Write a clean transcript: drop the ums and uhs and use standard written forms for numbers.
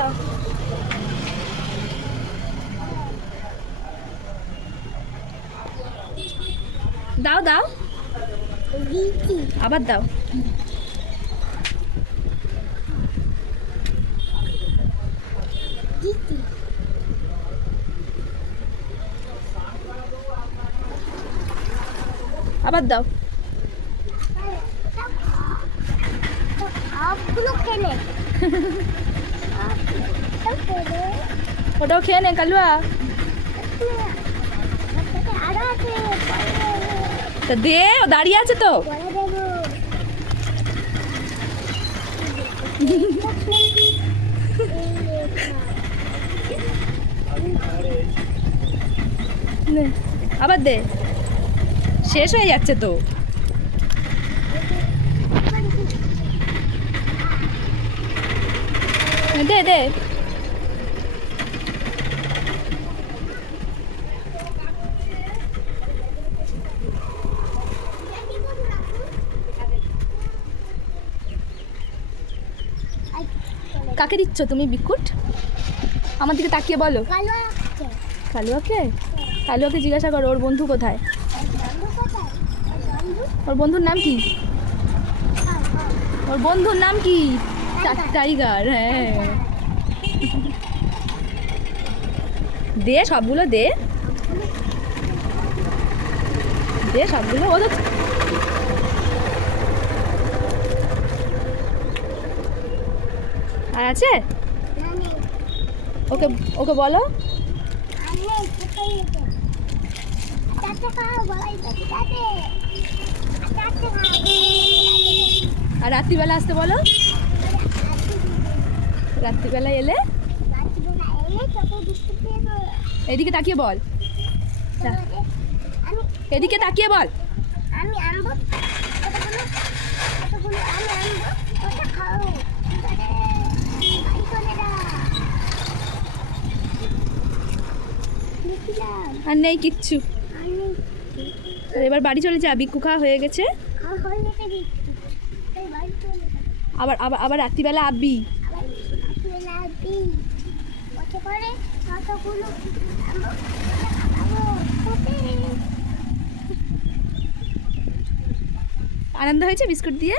দাও। দাও দাও, আবার দাও। আবার দাও। ওটাও খেয়ে নে কালুয়া। তা দে, ও দাঁড়িয়ে আছে তো। নে, আবার দে, শেষ হয়ে যাচ্ছে তো। দে দে। কাকে দিচ্ছ তুমি বিস্কুট? আমার দিকে তাকিয়ে বলো। কালুয়াকে? কালুয়াকে জিজ্ঞাসা করো ওর বন্ধু কোথায়। ওর বন্ধুর নাম কি? ওর বন্ধুর নাম কি? টাইগার। হ্যাঁ, দে সবগুলো, দে দে সবগুলো। ও তো আর আছে? ওকে ওকে বলো। আর রাত্রিবেলা আসতে বলো। রাত্রিবেলা এলে এদিকে তাকিয়ে বল। এদিকে তাকিয়ে বল। আর নেই কিচ্ছু। এবার বাড়ি চলে যা, বিক্কু খাওয়া হয়ে গেছে। আবার আবার আবার রাত্রিবেলা আবি। আনন্দ হয়েছে বিস্কুট দিয়ে?